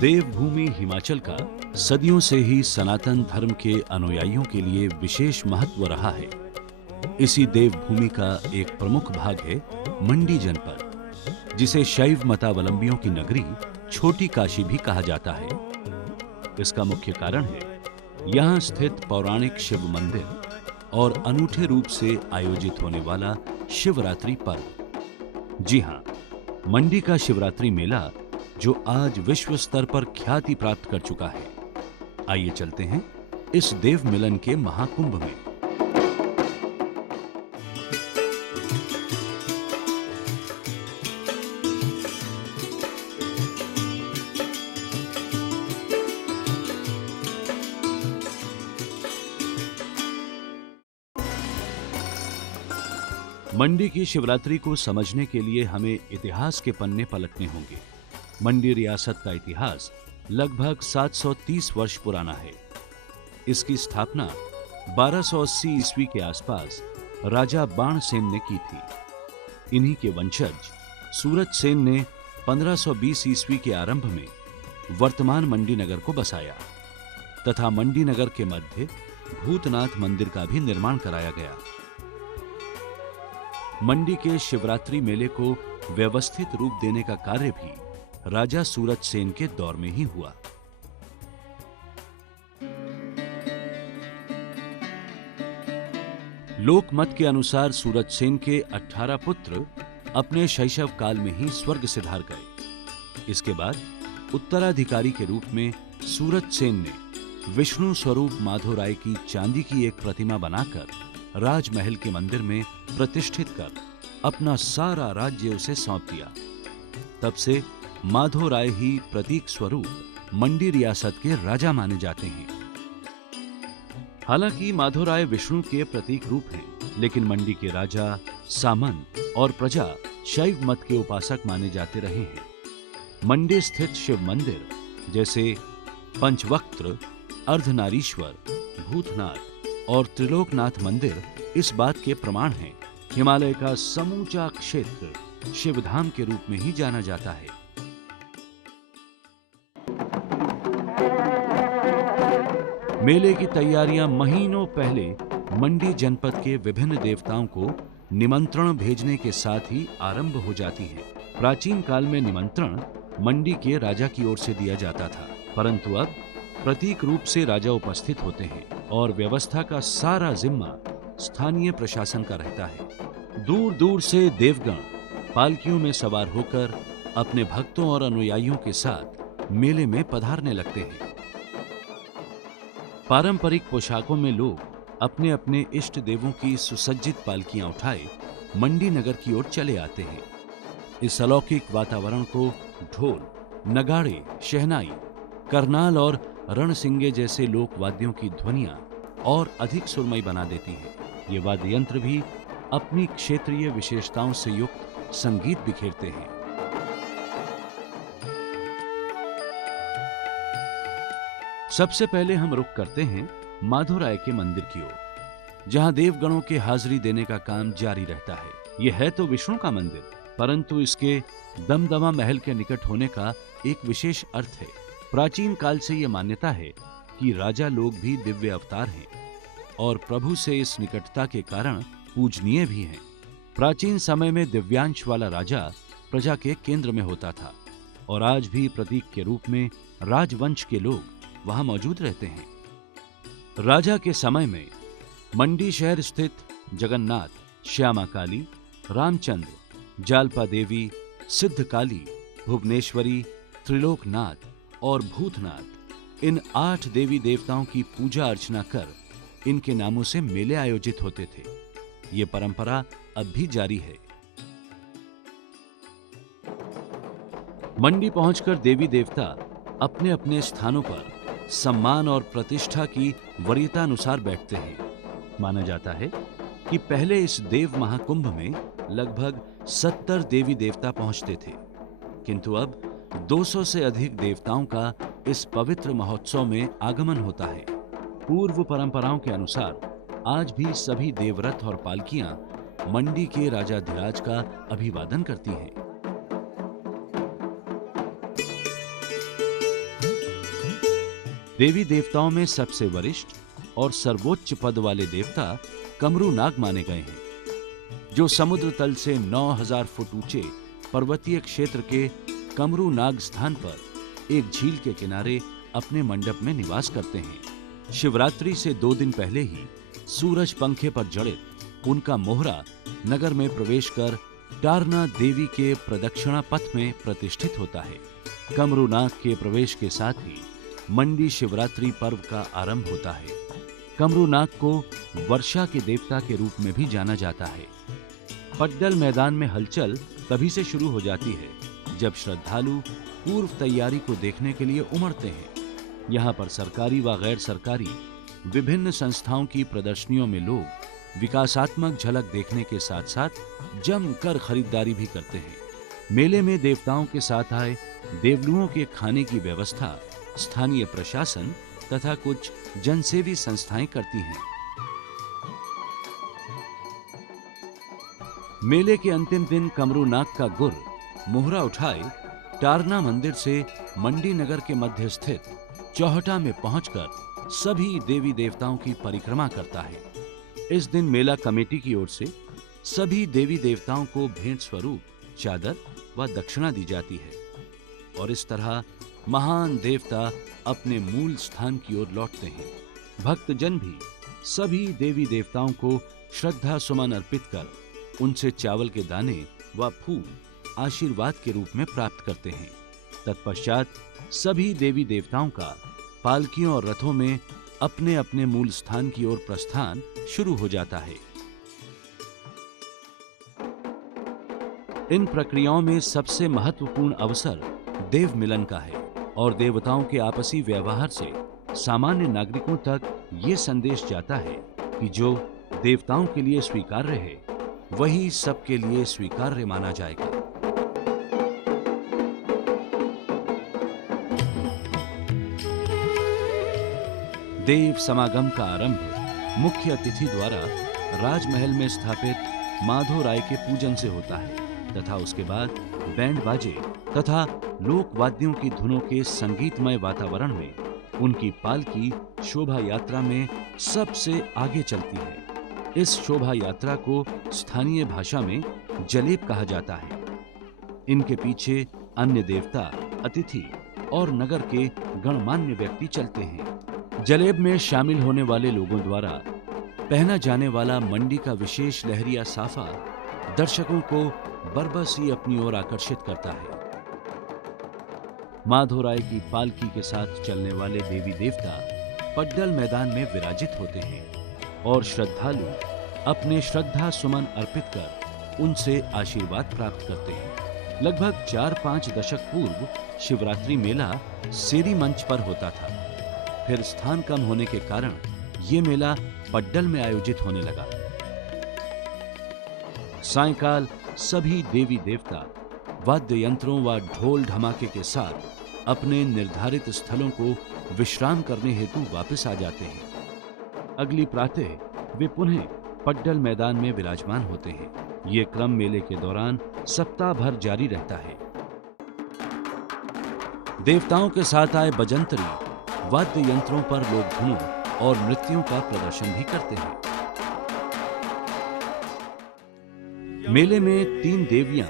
देवभूमि हिमाचल का सदियों से ही सनातन धर्म के अनुयायियों के लिए विशेष महत्व रहा है। इसी देवभूमि का एक प्रमुख भाग है मंडी जनपद, जिसे शैव मतावलंबियों की नगरी छोटी काशी भी कहा जाता है। इसका मुख्य कारण है यहाँ स्थित पौराणिक शिव मंदिर और अनूठे रूप से आयोजित होने वाला शिवरात्रि पर्व। जी हां, मंडी का शिवरात्रि मेला जो आज विश्व स्तर पर ख्याति प्राप्त कर चुका है। आइए चलते हैं इस देव मिलन के महाकुंभ में। मंडी की शिवरात्रि को समझने के लिए हमें इतिहास के पन्ने पलटने होंगे। मंडी रियासत का इतिहास लगभग 730 वर्ष पुराना है। इसकी स्थापना 1280 ईस्वी के आसपास राजा बाणसेन ने की थी। इन्हीं के वंशज सूरजसेन ने 1520 ईस्वी के आरंभ में वर्तमान मंडी नगर को बसाया तथा मंडी नगर के मध्य भूतनाथ मंदिर का भी निर्माण कराया गया। मंडी के शिवरात्रि मेले को व्यवस्थित रूप देने का कार्य भी राजा सूरजसेन के दौर में ही हुआ। लोकमत के अनुसार सूरजसेन के 18 पुत्र अपने शैशव काल में ही स्वर्ग सिधार गए। इसके बाद उत्तराधिकारी के रूप में सूरजसेन ने विष्णु स्वरूप माधोराय की चांदी की एक प्रतिमा बनाकर राजमहल के मंदिर में प्रतिष्ठित कर अपना सारा राज्य उसे सौंप दिया। तब से माधोराय ही प्रतीक स्वरूप मंडी रियासत के राजा माने जाते हैं। हालांकि माधोराय विष्णु के प्रतीक रूप हैं, लेकिन मंडी के राजा, सामंत और प्रजा शैव मत के उपासक माने जाते रहे हैं। मंडी स्थित शिव मंदिर जैसे पंचवक्त्र, अर्धनारीश्वर, भूतनाथ और त्रिलोकनाथ मंदिर इस बात के प्रमाण हैं। हिमालय का समूचा क्षेत्र शिवधाम के रूप में ही जाना जाता है। मेले की तैयारियां महीनों पहले मंडी जनपद के विभिन्न देवताओं को निमंत्रण भेजने के साथ ही आरंभ हो जाती है। प्राचीन काल में निमंत्रण मंडी के राजा की ओर से दिया जाता था, परंतु अब प्रतीक रूप से राजा उपस्थित होते हैं और व्यवस्था का सारा जिम्मा स्थानीय प्रशासन का रहता है। दूर दूर से देवगण पालकियों में सवार होकर अपने भक्तों और अनुयायियों के साथ मेले में पधारने लगते हैं। पारंपरिक पोशाकों में लोग अपने अपने इष्ट देवों की सुसज्जित पालकियां उठाए मंडी नगर की ओर चले आते हैं। इस अलौकिक वातावरण को ढोल, नगाड़े, शहनाई, करनाल और रणसिंगे जैसे लोक वाद्यों की ध्वनियां और अधिक सुरमई बना देती है। ये वाद्य यंत्र भी अपनी क्षेत्रीय विशेषताओं से युक्त संगीत बिखेरते हैं। सबसे पहले हम रुख करते हैं माधोराय के मंदिर की ओर, जहां देवगणों के हाजिरी देने का काम जारी रहता है। यह है तो विष्णु का मंदिर, परंतु इसके दमदमा महल के निकट होने का एक विशेष अर्थ है। प्राचीन काल से यह मान्यता है कि राजा लोग भी दिव्य अवतार हैं और प्रभु से इस निकटता के कारण पूजनीय भी हैं। प्राचीन समय में दिव्यांश वाला राजा प्रजा के केंद्र में होता था और आज भी प्रतीक के रूप में राजवंश के लोग वहां मौजूद रहते हैं। राजा के समय में मंडी शहर स्थित जगन्नाथ, श्यामा काली, रामचंद्र, जालपा देवी, सिद्ध काली, भुवनेश्वरी, त्रिलोकनाथ और भूतनाथ, इन 8 देवी देवताओं की पूजा अर्चना कर इनके नामों से मेले आयोजित होते थे। ये परंपरा अब भी जारी है। मंडी पहुंचकर देवी देवता अपने अपने स्थानों पर सम्मान और प्रतिष्ठा की वरीयता अनुसार बैठते हैं। माना जाता है कि पहले इस देव महाकुंभ में लगभग 70 देवी देवता पहुंचते थे, किंतु अब 200 से अधिक देवताओं का इस पवित्र महोत्सव में आगमन होता है। पूर्व परंपराओं के अनुसार आज भी सभी देवरथ और पालकियां मंडी के राजाधिराज का अभिवादन करती हैं। देवी देवताओं में सबसे वरिष्ठ और सर्वोच्च पद वाले देवता कमरू नाग माने गए हैं, जो समुद्र तल से 9000 फुट ऊंचे पर्वतीय क्षेत्र के कमरू नाग स्थान पर एक झील के किनारे अपने मंडप में निवास करते हैं। शिवरात्रि से 2 दिन पहले ही सूरज पंखे पर जड़ित उनका मोहरा नगर में प्रवेश कर टारना देवी के प्रदक्षिणा पथ में प्रतिष्ठित होता है। कमरू नाग के प्रवेश के साथ ही मंडी शिवरात्रि पर्व का आरंभ होता है। कमरू नाग को वर्षा के देवता के रूप में भी जाना जाता है। पड्डल मैदान में हलचल तभी से शुरू हो जाती है जब श्रद्धालु पूर्व तैयारी को देखने के लिए उमड़ते हैं। यहाँ पर सरकारी व गैर सरकारी विभिन्न संस्थाओं की प्रदर्शनियों में लोग विकासात्मक झलक देखने के साथ साथ जमकर खरीदारी भी करते हैं। मेले में देवताओं के साथ आए देवलुओं के खाने की व्यवस्था स्थानीय प्रशासन तथा कुछ जनसेवी संस्थाएं करती हैं। मेले के अंतिम दिन कमरू नाग का गुर मोहरा उठाए टारना मंदिर से मंडी नगर के मध्य स्थित चौहटा में पहुंचकर सभी देवी देवताओं की परिक्रमा करता है। इस दिन मेला कमेटी की ओर से सभी देवी देवताओं को भेंट स्वरूप चादर व दक्षिणा दी जाती है और इस तरह महान देवता अपने मूल स्थान की ओर लौटते हैं। भक्तजन भी सभी देवी देवताओं को श्रद्धा सुमन अर्पित कर उनसे चावल के दाने व फूल आशीर्वाद के रूप में प्राप्त करते हैं। तत्पश्चात सभी देवी देवताओं का पालकियों और रथों में अपने अपने मूल स्थान की ओर प्रस्थान शुरू हो जाता है। इन प्रक्रियाओं में सबसे महत्वपूर्ण अवसर देव मिलन का है और देवताओं के आपसी व्यवहार से सामान्य नागरिकों तक ये संदेश जाता है कि जो देवताओं के लिए स्वीकार्य है वही सबके लिए स्वीकार्य माना जाएगा। देव समागम का आरंभ मुख्य अतिथि द्वारा राजमहल में स्थापित माधो राय के पूजन से होता है तथा उसके बाद बैंड बाजे तथा लोक वाद्यों की धुनों के संगीतमय वातावरण में उनकी पालकी शोभा यात्रा में सबसे आगे चलती है। इस शोभा यात्रा को स्थानीय भाषा में जलेब कहा जाता है। इनके पीछे अन्य देवता, अतिथि और नगर के गणमान्य व्यक्ति चलते हैं। जलेब में शामिल होने वाले लोगों द्वारा पहना जाने वाला मंडी का विशेष लहरिया साफा दर्शकों को बरबसी अपनी ओर आकर्षित करता है। माधो राय की पालकी के साथ चलने वाले देवी देवता पड्डल मैदान में विराजित होते हैं और श्रद्धालु अपने श्रद्धा सुमन अर्पित कर उनसे आशीर्वाद प्राप्त करते हैं। लगभग 4-5 दशक पूर्व शिवरात्रि मेला सेरी मंच पर होता था। फिर स्थान कम होने के कारण ये मेला पड्डल में आयोजित होने लगा। सायंकाल सभी देवी देवता वाद्य यंत्रों व ढोल धमाके के साथ अपने निर्धारित स्थलों को विश्राम करने हेतु वापस आ जाते हैं। अगली प्रातः वे पुनः पड्डल मैदान में विराजमान होते हैं। ये क्रम मेले के दौरान सप्ताह भर जारी रहता है। देवताओं के साथ आए बजंतरी वाद्य यंत्रों पर लोक धुनों और नृत्यों का प्रदर्शन भी करते हैं। मेले में 3 देवियां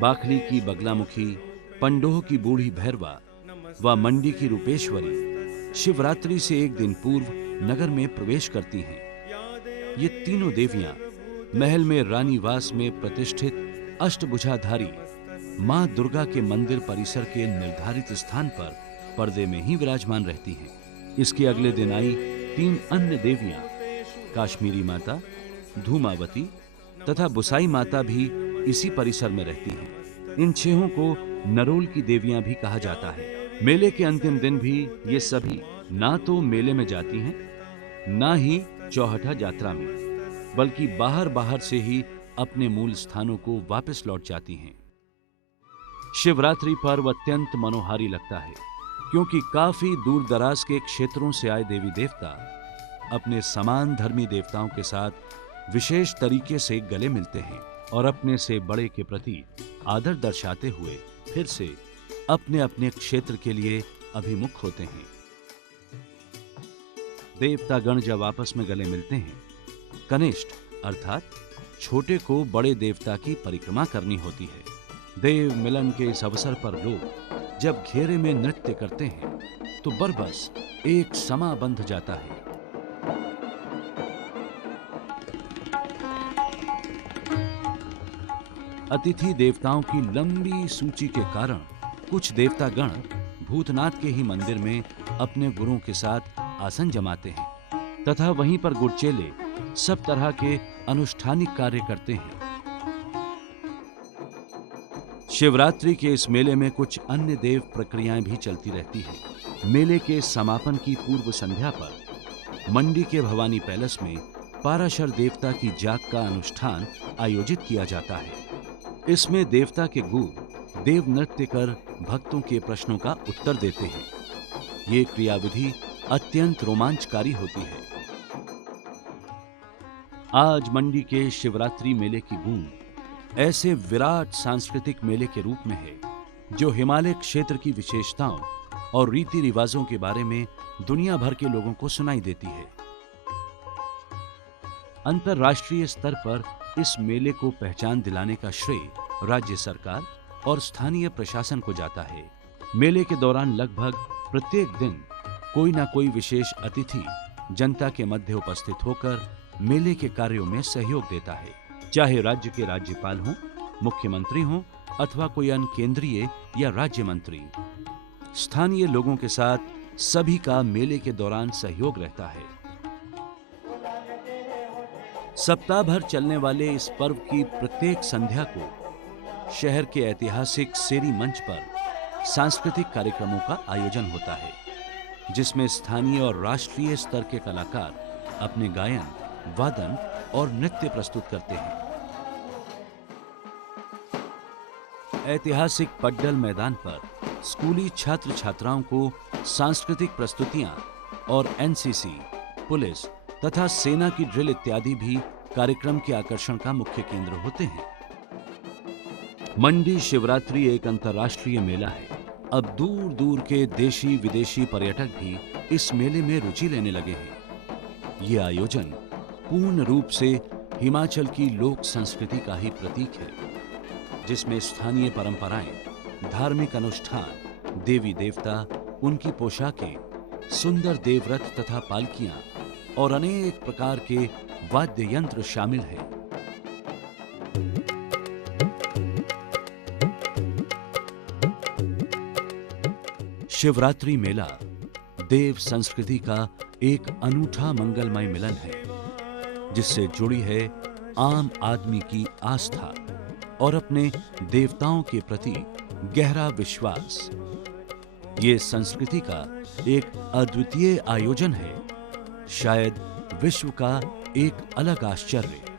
बाखली की बगलामुखी, पंडोह की बूढ़ी भैरवा व मंडी की रूपेश्वरी शिवरात्रि से 1 दिन पूर्व नगर में प्रवेश करती हैं। ये तीनों देवियां महल में रानीवास में प्रतिष्ठित अष्टभुजाधारी मां दुर्गा के मंदिर परिसर के निर्धारित स्थान पर पर्दे में ही विराजमान रहती हैं। इसके अगले दिन आई 3 अन्य देवियां काश्मीरी माता, धूमावती तथा बुसाई माता भी इसी परिसर में रहती हैं। इन 6 को नरोल की देवियां भी कहा जाता है। मेले के अंतिम दिन भी ये सभी ना तो मेले में जाती हैं, ना ही चौहटा यात्रा में, बल्कि बाहर से ही अपने मूल स्थानों को वापस लौट जाती हैं। शिवरात्रि पर्व अत्यंत मनोहारी लगता है क्योंकि काफी दूर दराज के क्षेत्रों से आए देवी देवता अपने समान धर्मी देवताओं के साथ विशेष तरीके से गले मिलते हैं और अपने से बड़े के प्रति आदर दर्शाते हुए फिर से अपने अपने क्षेत्र के लिए अभिमुख होते हैं। देवता गण जब आपस में गले मिलते हैं, कनिष्ठ अर्थात छोटे को बड़े देवता की परिक्रमा करनी होती है। देव मिलन के इस अवसर पर लोग जब घेरे में नृत्य करते हैं तो बरबस एक समा बंध जाता है। अतिथि देवताओं की लंबी सूची के कारण कुछ देवता गण भूतनाथ के ही मंदिर में अपने गुरुओं के साथ आसन जमाते हैं तथा वहीं पर गुरचेले सब तरह के अनुष्ठानिक कार्य करते हैं। शिवरात्रि के इस मेले में कुछ अन्य देव प्रक्रियाएं भी चलती रहती हैं। मेले के समापन की पूर्व संध्या पर मंडी के भवानी पैलेस में पाराशर देवता की जाग का अनुष्ठान आयोजित किया जाता है। इसमें देवता के गुरु देव नृत्य कर भक्तों के प्रश्नों का उत्तर देते हैं। ये क्रियाविधि अत्यंत रोमांचकारी होती है। आज मंडी के शिवरात्रि मेले की गूंज ऐसे विराट सांस्कृतिक मेले के रूप में है जो हिमालय क्षेत्र की विशेषताओं और रीति रिवाजों के बारे में दुनिया भर के लोगों को सुनाई देती है। अंतर्राष्ट्रीय स्तर पर इस मेले को पहचान दिलाने का श्रेय राज्य सरकार और स्थानीय प्रशासन को जाता है। मेले के दौरान लगभग प्रत्येक दिन कोई ना कोई विशेष अतिथि जनता के मध्य उपस्थित होकर मेले के कार्यों में सहयोग देता है, चाहे राज्य के राज्यपाल हों, मुख्यमंत्री हों अथवा कोई अन्य केंद्रीय या राज्य मंत्री। स्थानीय लोगों के साथ सभी का मेले के दौरान सहयोग रहता है। सप्ताह भर चलने वाले इस पर्व की प्रत्येक संध्या को शहर के ऐतिहासिक सेरी मंच पर सांस्कृतिक कार्यक्रमों का आयोजन होता है, जिसमें स्थानीय और राष्ट्रीय स्तर के कलाकार अपने गायन, वादन और नृत्य प्रस्तुत करते हैं। ऐतिहासिक पड्डल मैदान पर स्कूली छात्र छात्राओं को सांस्कृतिक प्रस्तुतियां और एनसीसी, पुलिस तथा सेना की ड्रिल इत्यादि भी कार्यक्रम के आकर्षण का मुख्य केंद्र होते हैं। मंडी शिवरात्रि एक अंतर्राष्ट्रीय मेला है। अब दूर दूर के देशी विदेशी पर्यटक भी इस मेले में रुचि लेने लगे हैं। ये आयोजन पूर्ण रूप से हिमाचल की लोक संस्कृति का ही प्रतीक है, जिसमें स्थानीय परंपराएं, धार्मिक अनुष्ठान, देवी देवता, उनकी पोशाकें, सुंदर देवरथ तथा पालकियां और अनेक प्रकार के वाद्य यंत्र शामिल हैं। शिवरात्रि मेला देव संस्कृति का एक अनूठा मंगलमय मिलन है, जिससे जुड़ी है आम आदमी की आस्था और अपने देवताओं के प्रति गहरा विश्वास। ये संस्कृति का एक अद्वितीय आयोजन है, शायद विश्व का एक अलग आश्चर्य।